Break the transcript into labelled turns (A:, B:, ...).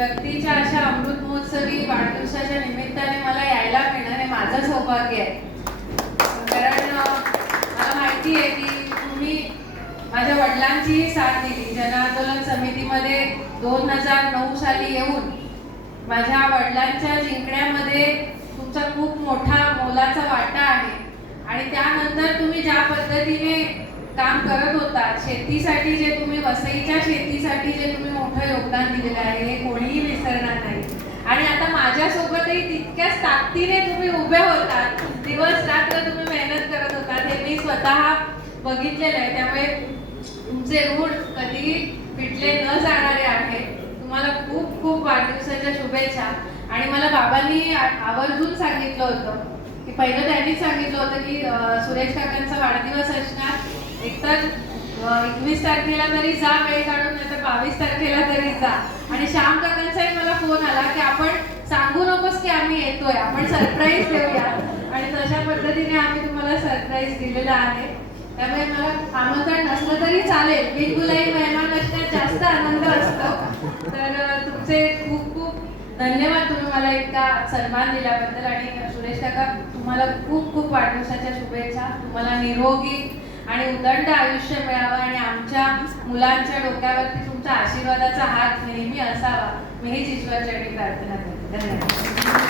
A: व्यक्तीच्या अशा अमृत महोत्सवी वाढदिवसाच्या निमित्ताने मला यायला मिळणं हे माझं सौभाग्य आहे. कारण मला माहिती आहे की तुम्ही माझ्या वडिलांचीही साथ दिली. जन आंदोलन समितीमध्ये दोन हजार नऊ साली येऊन माझ्या वडिलांच्या जिंकण्यामध्ये तुमचा खूप मोठा मोलाचा वाटा आहे. आणि त्यानंतर तुम्ही ज्या पद्धतीने काम करत होता. शेतीसाठी जे तुम्ही वसईच्या शेतीसाठी जे तुम्ही मोठं योगदान दिलेलं आहे हे कोणीही विसरणार नाही. आणि आता माझ्यासोबतही तितक्याच ताकदीने तुम्ही उभे होतात. दिवस रात्र तुम्ही मेहनत करत होतात. हे मी स्वतः बघितलेलं आहे. त्यामुळे तुमचे रूढ कधीही पिटले न जाणारे आहे. तुम्हाला खूप खूप वाढदिवसाच्या शुभेच्छा. आणि मला बाबांनी आवर्जून सांगितलं होतं की पहिलं त्यांनीच सांगितलं होतं की सुरेश काकांचा वाढदिवस असणार. एकतर एकवीस तारखेला तरी जा वेळ काढून नाही तर बावीस तारखेला तरी जा. आणि श्याम काकांचाही मला फोन आला की आपण सांगू नकोस की आम्ही येतोय आपण सरप्राईज देऊया. आणि तशा पद्धतीने आम्ही तुम्हाला सरप्राईज दिलेला आहे. त्यामुळे मला आमंत्रण नसलं तरी चालेल. बिनबुलाई मेहमान असण्यात जास्त आनंद असतो. तर तुमचे खूप खूप धन्यवाद तुम्ही मला एकदा सन्मान दिल्याबद्दल. आणि सुरेश काका तुम्हाला खूप खूप वाढदिवसाच्या शुभेच्छा. तुम्हाला निरोगी आणि उदंड आयुष्य मिळावं आणि आमच्या मुलांच्या डोक्यावरती तुमचा आशीर्वादाचा हात नेहमी असावा. मी हीच ईश्वरचरणी प्रार्थना करते. धन्यवाद.